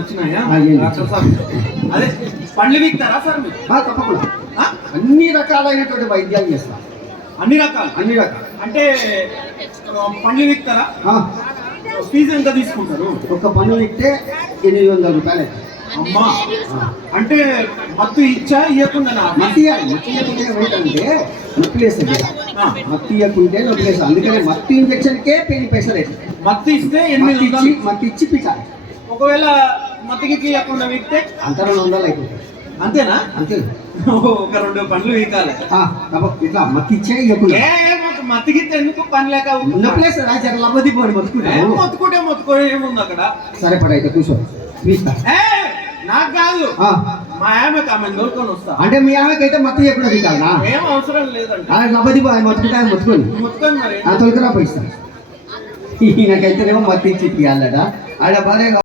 వచ్చినాయా ఏంది? డాక్టర్ సాబ్ అదే పండ్లు వీక్తారా సార్ మీరు తప్పకుండా అన్ని రకాలైనటువంటి వైద్యాలు చేస్తాం. అన్ని రకాలు అంటే పండ్లు వీక్తారా? ఫీజు ఎంత తీసుకుంటారు? ఒక పన్ను ఇస్తే 800 రూపాయలు అవుతుంది. అమ్మా అంటే మత్తు ఇచ్చా ఇవ్వకుండా మత్తి ఇవ్వకుంటే ఏంటంటే నొప్పి వేస్తుంది. మత్తి ఇవ్వకుంటే నొప్పి వేస్తుంది. అందుకని మత్తు ఇంజక్షన్కే 10 పైసలు అవుతుంది. మత్తు ఇస్తే మత్తి ఇచ్చి పిచ్చాలి. ఒకవేళ మత్తికి ఇవ్వకుండా వీక్తే అంత 200 అయిపోతుంది. అంతేనా? అంతే. ఒక 2 పండ్లు వీకాలి ఇట్లా మత్తి ఇచ్చే ఇవ్వకుండా. మత్తికి ఎందుకు పని లేక లబ్బది పోయి మొత్తుకుంటే ఏముంది అక్కడ? సరే పడైతే కూర్చో తీస్తా. నాకు కాదు మా ఆమెకి ఆమె దొరుకుని వస్తా. అంటే మీ ఆమెకైతే మత్తి ఇవ్వకుండా తీకాలనా? ఏం అవసరం లేదంటే లబ్బది పోయి మొత్తుకొని మరి తొలకరా పోయిస్తా. ఈయనకైతేనేమో మత్తి ఇచ్చి తీయాలట. ఆడ భార్య